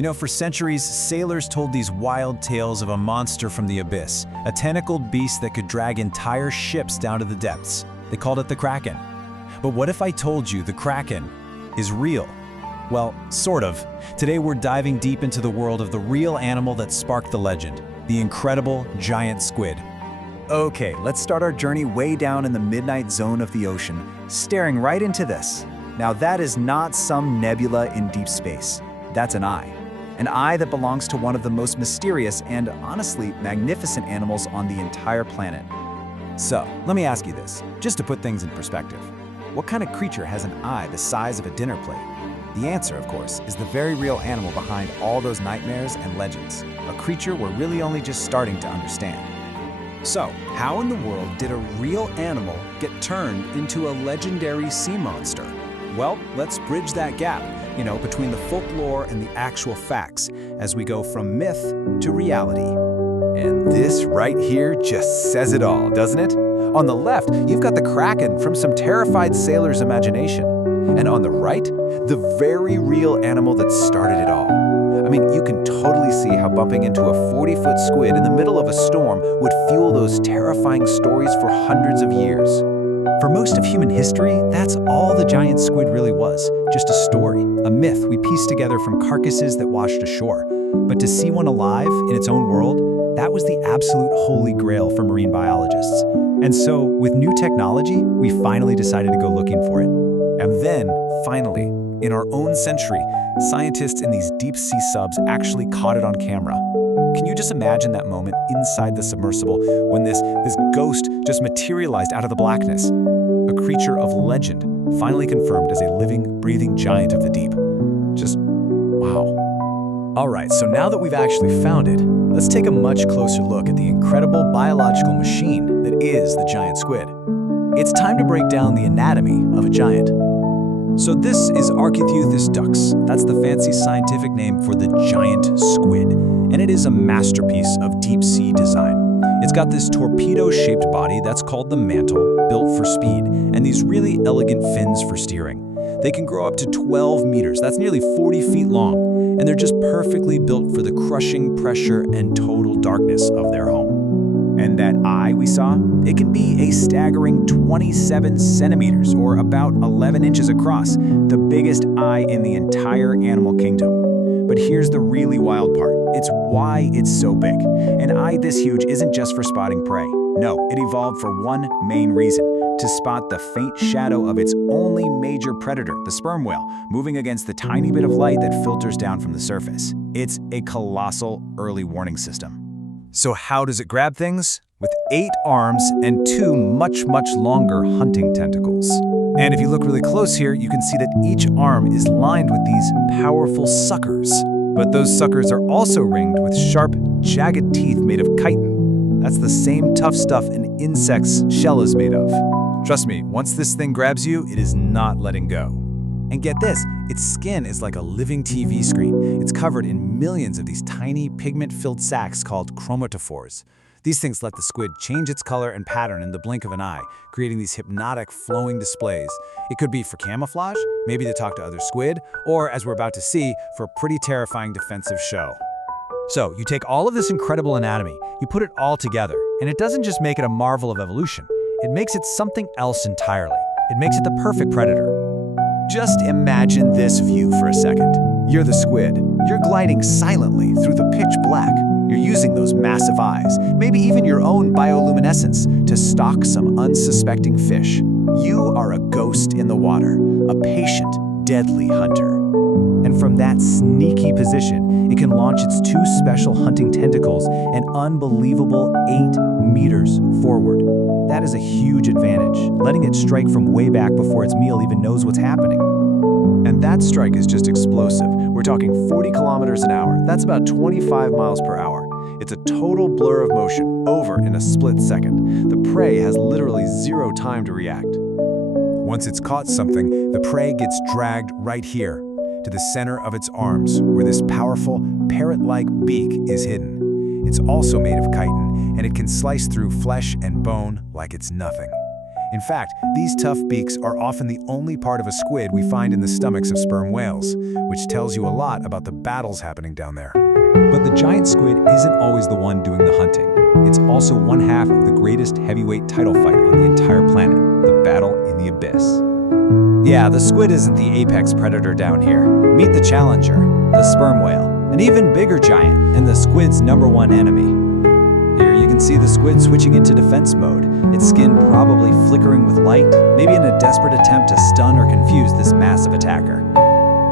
For centuries, sailors told these wild tales of a monster from the abyss, a tentacled beast that could drag entire ships down to the depths. They called it the Kraken. But what if I told you the Kraken is real? Well, sort of. Today we're diving deep into the world of the real animal that sparked the legend, the incredible giant squid. Okay, let's start our journey way down in the midnight zone of the ocean, staring right into this. Now that is not some nebula in deep space. That's an eye. An eye that belongs to one of the most mysterious and, honestly, magnificent animals on the entire planet. So, let me ask you this, just to put things in perspective. What kind of creature has an eye the size of a dinner plate? The answer, of course, is the very real animal behind all those nightmares and legends, a creature we're really only just starting to understand. So, how in the world did a real animal get turned into a legendary sea monster? Well, let's bridge that gap, between the folklore and the actual facts as we go from myth to reality. And this right here just says it all, doesn't it? On the left, you've got the Kraken from some terrified sailor's imagination. And on the right, the very real animal that started it all. I mean, you can totally see how bumping into a 40-foot squid in the middle of a storm would fuel those terrifying stories for hundreds of years. For most of human history, that's all the giant squid really was, just a story, a myth we pieced together from carcasses that washed ashore. But to see one alive in its own world, that was the absolute holy grail for marine biologists. And so, with new technology, we finally decided to go looking for it. And then, finally, in our own century, scientists in these deep-sea subs actually caught it on camera. Can you just imagine that moment inside the submersible when this ghost just materialized out of the blackness? A creature of legend, finally confirmed as a living, breathing giant of the deep. Just wow. All right, so now that we've actually found it, let's take a much closer look at the incredible biological machine that is the giant squid. It's time to break down the anatomy of a giant. So this is Architeuthis dux. That's the fancy scientific name for the giant squid, and it is a masterpiece of deep-sea design. It's got this torpedo-shaped body that's called the mantle, built for speed, and these really elegant fins for steering. They can grow up to 12 meters, that's nearly 40 feet long, and they're just perfectly built for the crushing pressure and total darkness of their home. And that eye we saw, it can be a staggering 27 centimeters, or about 11 inches across, the biggest eye in the entire animal kingdom. But here's the really wild part. It's why it's so big. An eye this huge isn't just for spotting prey. No, it evolved for one main reason, to spot the faint shadow of its only major predator, the sperm whale, moving against the tiny bit of light that filters down from the surface. It's a colossal early warning system. So how does it grab things? With 8 arms and 2 much longer hunting tentacles. And if you look really close here, you can see that each arm is lined with these powerful suckers. But those suckers are also ringed with sharp, jagged teeth made of chitin. That's the same tough stuff an insect's shell is made of. Trust me, once this thing grabs you, it is not letting go. And get this, its skin is like a living TV screen. It's covered in millions of these tiny pigment-filled sacs called chromatophores. These things let the squid change its color and pattern in the blink of an eye, creating these hypnotic, flowing displays. It could be for camouflage, maybe to talk to other squid, or, as we're about to see, for a pretty terrifying defensive show. So, you take all of this incredible anatomy, you put it all together, and it doesn't just make it a marvel of evolution. It makes it something else entirely. It makes it the perfect predator. Just imagine this view for a second. You're the squid. You're gliding silently through the pitch black. You're using those massive eyes, maybe even your own bioluminescence, to stalk some unsuspecting fish. You are a ghost in the water, a patient, deadly hunter. And from that sneaky position, it can launch its 2 special hunting tentacles an unbelievable 8 meters forward. That is a huge advantage, letting it strike from way back before its meal even knows what's happening. And that strike is just explosive. We're talking 40 kilometers an hour. That's about 25 miles per hour. It's a total blur of motion, over in a split second. The prey has literally 0 time to react. Once it's caught something, the prey gets dragged right here, to the center of its arms, where this powerful, parrot-like beak is hidden. It's also made of chitin, and it can slice through flesh and bone like it's nothing. In fact, these tough beaks are often the only part of a squid we find in the stomachs of sperm whales, which tells you a lot about the battles happening down there. But the giant squid isn't always the one doing the hunting. It's also one half of the greatest heavyweight title fight on the entire planet, the battle in the abyss. Yeah, the squid isn't the apex predator down here. Meet the challenger, the sperm whale, an even bigger giant and the squid's #1 enemy. Here you can see the squid switching into defense mode, its skin probably flickering with light, maybe in a desperate attempt to stun or confuse this massive attacker.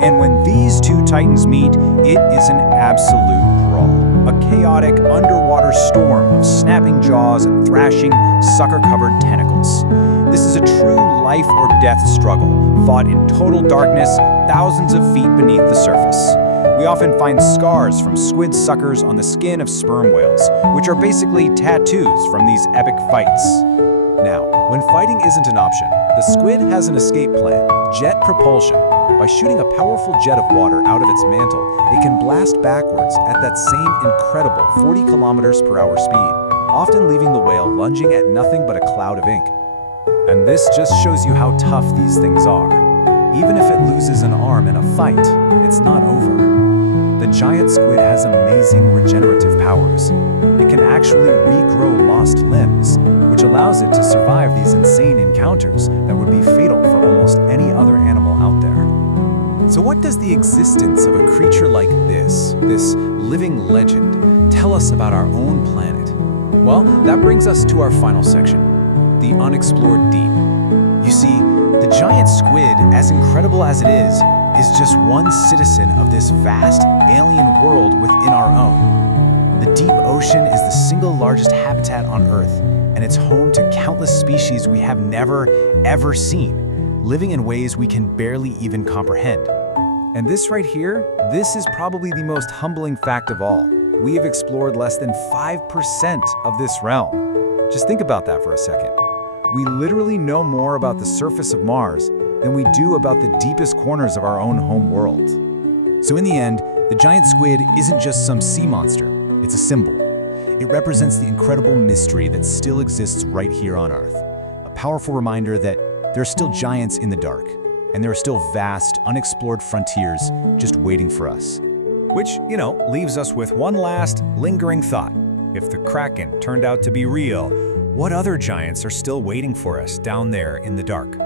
And when these two titans meet, it is an absolute brawl. A chaotic underwater storm of snapping jaws and thrashing, sucker-covered tentacles. This is a true life or death struggle, fought in total darkness, thousands of feet beneath the surface. We often find scars from squid suckers on the skin of sperm whales, which are basically tattoos from these epic fights. Now, when fighting isn't an option, the squid has an escape plan: jet propulsion. By shooting a powerful jet of water out of its mantle, it can blast backwards at that same incredible 40 kilometers per hour speed, often leaving the whale lunging at nothing but a cloud of ink. And this just shows you how tough these things are. Even if it loses an arm in a fight, it's not over. The giant squid has amazing regenerative powers. It can actually regrow lost limbs, which allows it to survive these insane encounters that would be fatal for almost any other animal out there. So what does the existence of a creature like this living legend, tell us about our own planet? Well, that brings us to our final section, the unexplored deep. You see, the giant squid, as incredible as it is just one citizen of this vast alien world within our own. The deep ocean is the single largest habitat on Earth, and it's home to countless species we have never, ever seen, living in ways we can barely even comprehend. And this right here, this is probably the most humbling fact of all. We have explored less than 5% of this realm. Just think about that for a second. We literally know more about the surface of Mars than we do about the deepest corners of our own home world. So in the end, the giant squid isn't just some sea monster, it's a symbol. It represents the incredible mystery that still exists right here on Earth. A powerful reminder that there are still giants in the dark, and there are still vast, unexplored frontiers just waiting for us. Which, leaves us with one last, lingering thought. If the Kraken turned out to be real, what other giants are still waiting for us down there in the dark?